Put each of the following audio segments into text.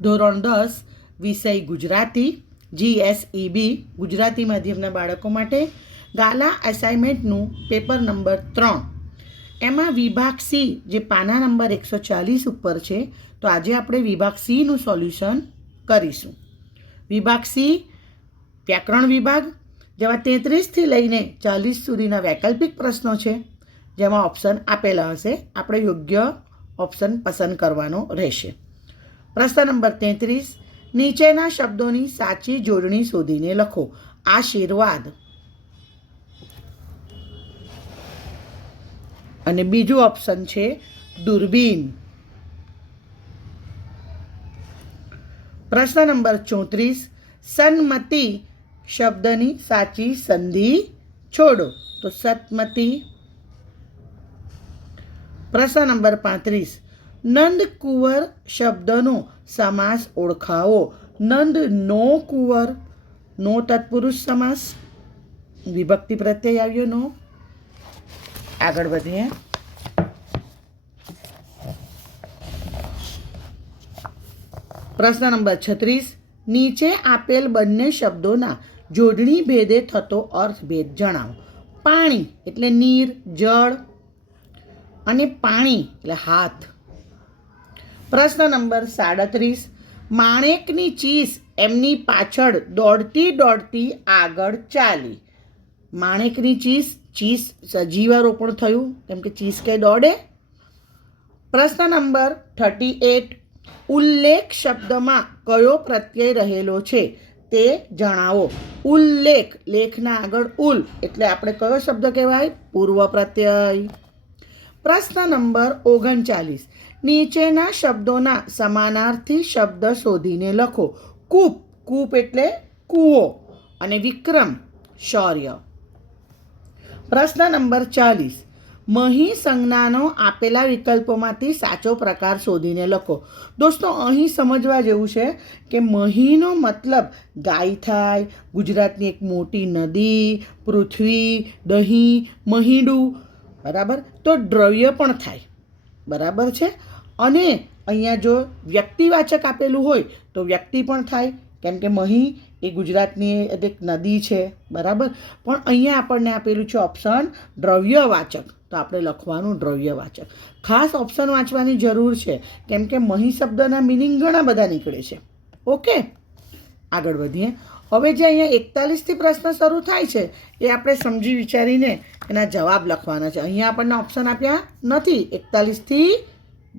ધોરણ 10 વિષય ગુજરાતી GSEB ગુજરાતી માધ્યમના બાળકો માટે ગાલા અસાઇનમેન્ટનું પેપર નંબર 3 એમાં વિભાગ સી જે પાના નંબર 140 ઉપર છે. તો આજે આપણે વિભાગ સીનું સોલ્યુશન કરીશું. વિભાગ સી વ્યાકરણ વિભાગ, જેમાં 33થી લઈને 40 સુધીના વૈકલ્પિક પ્રશ્નો છે, જેમાં ઓપ્શન આપેલા હશે. આપણે યોગ્ય ઓપ્શન પસંદ કરવાનો રહેશે. પ્રશ્ન નંબર 33, નીચેના શબ્દોની સાચી જોડણી શોધીને લખો. આશીર્વાદ. અને બીજું ઓપ્શન છે દૂરબીન. પ્રશ્ન નંબર 34, સન્મતિ શબ્દની સાચી સંધિ છોડો. તો સતમતી. પ્રશ્ન નંબર 35, નંદ કુંવર શબ્દનો સમાસ ઓળખાવો. નંદ નો કુંવર, નો તત્પુરુષ સમાસ, વિભક્તિ પ્રત્યય આવ્યો નો. આગળ વધીએ. પ્રશ્ન નંબર 36, નીચે આપેલ બંને શબ્દોના જોડણી ભેદે થતો અર્થભેદ જણાવો. પાણી એટલે નીર, જળ, અને પાણી એટલે હાથ. પ્રશ્ન નંબર 37, માણેકની ચીસ એમની પાછળ દોડતી દોડતી આગળ ચાલી. માણેકની ચીસ, ચીસ સજીવારોપણ થયું કેમ કે ચીસ કંઈ દોડે. પ્રશ્ન નંબર 38, ઉલ્લેખ શબ્દમાં કયો પ્રત્યય રહેલો છે તે જણાવો. ઉલ્લેખ, લેખના આગળ ઉલ એટલે આપણે કયો શબ્દ કહેવાય? પૂર્વ પ્રત્યય. પ્રશ્ન નંબર 39, નીચેના શબ્દોના સમાનાર્થી શબ્દ શોધીને લખો. કૂપ, કૂપ એટલે કૂવો, અને વિક્રમ શૌર્ય. પ્રશ્ન નંબર 40, મહી સંજ્ઞાનો આપેલા વિકલ્પોમાંથી સાચો પ્રકાર શોધીને લખો. દોસ્તો, અહીં સમજવા જેવું છે કે મહીનો મતલબ ગાય થાય, ગુજરાતની એક મોટી નદી, પૃથ્વી, દહીં, મહીડું, બરાબર. તો દ્રવ્ય પણ થાય, બરાબર છે. અને અહીંયા જો વ્યક્તિવાચક આપેલું હોય તો વ્યક્તિ પણ થાય, કેમ કે મહી એ ગુજરાતની એક નદી છે, બરાબર. પણ અહીંયા આપણને આપેલું છે ઓપ્શન દ્રવ્યવાચક, તો આપણે લખવાનું દ્રવ્યવાચક. ખાસ ઓપ્શન વાંચવાની જરૂર છે, કેમ કે મહી શબ્દના મિનિંગ ઘણા બધા નીકળે છે. ઓકે, આગળ વધીએ. હવે જે અહીંયા 41થી પ્રશ્ન શરૂ થાય છે એ આપણે સમજી વિચારીને એના જવાબ લખવાના છે. અહીંયા આપણને ઓપ્શન આપ્યા નથી 41થી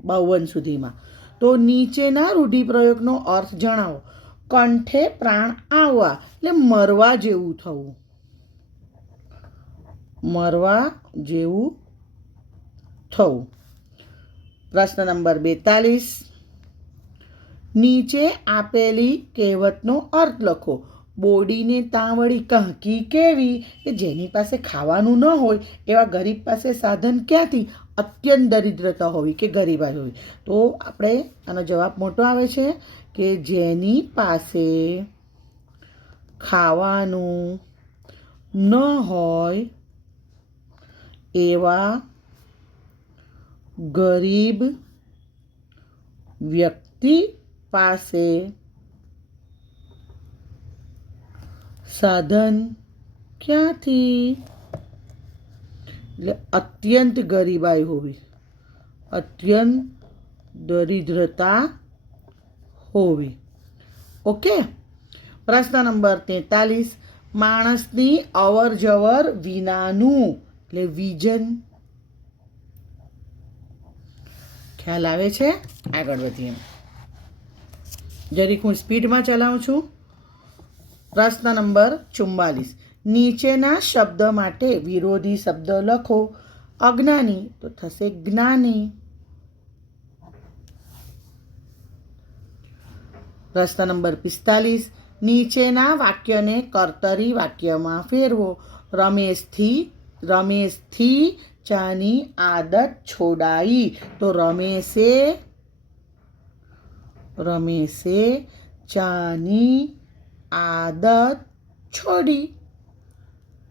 52 સુધીમાં. તો નીચેના રૂઢિપ્રયોગનો અર્થ જણાવો. કંઠે પ્રાણ આવવા એટલે મરવા જેવું થવું. મરવા જેવું થવું. પ્રશ્ન નંબર 42, નીચે આપેલી કહેવતનો અર્થ લખો. બોડીને તાવડી કાંકી કેવી, કે જેની પાસે ખાવાનું ન હોય એવા ગરીબ પાસે સાધન ક્યાંથી? અત્યંત દરિદ્રતા હોવી કે ગરીબાઈ હોવી. તો આપણે આનો જવાબ મોટો આવે છે કે જેની પાસે ખાવાનું ન હોય એવા ગરીબ વ્યક્તિ પાસે સાધન ક્યાંથી? એટલે અત્યંત ગરીબાઈ હોવી, અત્યંત દરિદ્રતા હોવી. ઓકે. પ્રશ્ન નંબર 43, માણસની અવર જવર વિનાનું એટલે વિઝન. ખ્યાલ આવે છે? આગળ વધીએ. જરીક હું સ્પીડમાં ચલાવું છું. પ્રશ્ન નંબર 44, નીચેના શબ્દ માટે વિરોધી શબ્દ લખો. અજ્ઞાની તો થશે જ્ઞાની. પ્રશ્ન નંબર 45, નીચેના વાક્યને કર્તરી વાક્યમાં ફેરવો. રમેશથી ચાની આદત છોડાઈ. તો રમેશે ચાની આદત છોડી.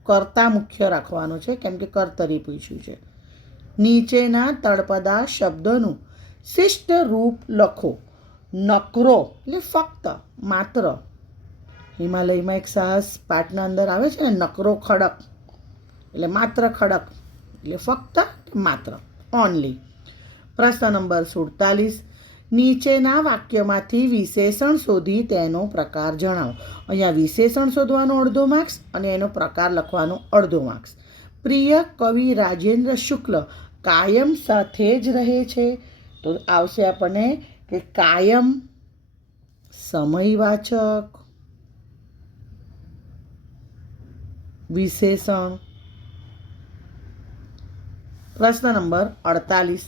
કર્તા મુખ્ય રાખવાનો છે કેમ કે કર્તરી પૂછ્યું છે. નીચેના તળપદા શબ્દનું શિષ્ટ રૂપ લખો. નકરો એટલે ફક્ત માત્ર. હિમાલયમાં એક સાહસ પાઠના અંદર આવે છે ને, નકરો ખડક એટલે માત્ર ખડક એટલે ફક્ત માત્ર, ઓનલી. પ્રશ્ન નંબર 47, નીચેના વાક્યમાંથી વિશેષણ શોધી તેનો પ્રકાર જણાવો. અહીંયા વિશેષણ શોધવાનો અડધો માર્ક્સ અને એનો પ્રકાર લખવાનો અડધો માર્ક્સ. પ્રિય કવિ રાજેન્દ્ર શુક્લ કાયમ સાથે જ રહે છે. તો આવશે આપણને કે કાયમ સમયવાચક વિશેષણ. પ્રશ્ન નંબર 48,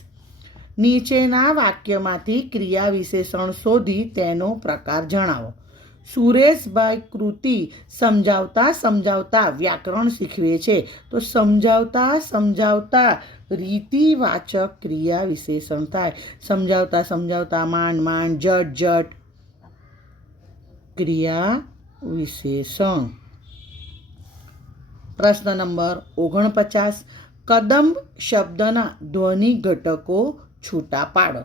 નીચેના વાક્યમાંથી ક્રિયા વિશેષણ શોધી તેનો પ્રકાર જણાવો. સુરેશભાઈ કૃતિ સમજાવતા વ્યાકરણ શીખવે છે. તો સમજાવતા રીતિવાચક ક્રિયા વિશેષણ થાય. સમજાવતા માંડ જટ ક્રિયા વિશેષણ. પ્રશ્ન નંબર 49, કદંબ શબ્દના ધ્વનિ ઘટકો છૂટા પાડો.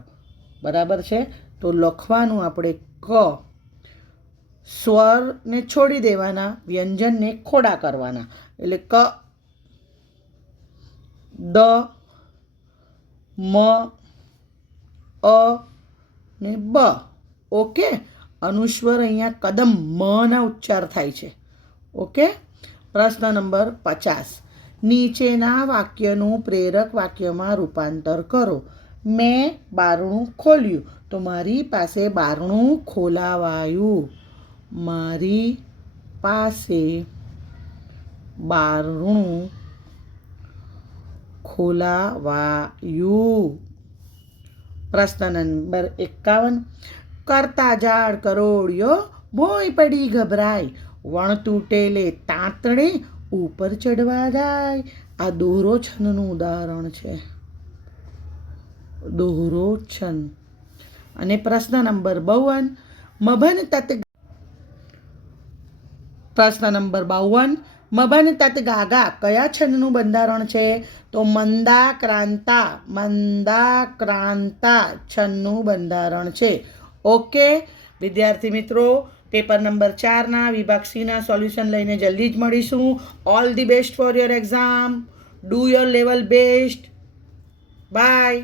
બરાબર છે. તો લખવાનું આપણે ક, સ્વરને છોડી દેવાના, વ્યંજનને ખોડા કરવાના. એટલે ક, દ, મ, અ ને બ. ઓકે. અનુસ્વર અહીંયા કદમ મના ઉચ્ચાર થાય છે. ઓકે. પ્રશ્ન નંબર 50, નીચેના વાક્યનું પ્રેરક વાક્યમાં રૂપાંતર કરો. મેં બારણું ખોલ્યું તો મારી પાસે બારણું ખોલાવાયું. મારી પાસે બારણું ખોલાવાયું. પ્રશ્ન નંબર 51, કરતા ઝાડ કરોડિયો ભોંય પડી ગભરાય, વણ તૂટેલે તાંતણે ઉપર ચડવા જાય. આ દોહરો છંદનું ઉદાહરણ છે. દોહરો છંદ. અને પ્રશ્ન નંબર 52, મભન તત ગાગા કયા છંદનું બંધારણ છે? તો મંદાક્રાંતા છંદનું બંધારણ છે. ઓકે વિદ્યાર્થી મિત્રો, પેપર નંબર 4ના વિભાગ સીના સોલ્યુશન લઈને જલ્દી જ મળીશું. All the best for your exam. Do your level best. By.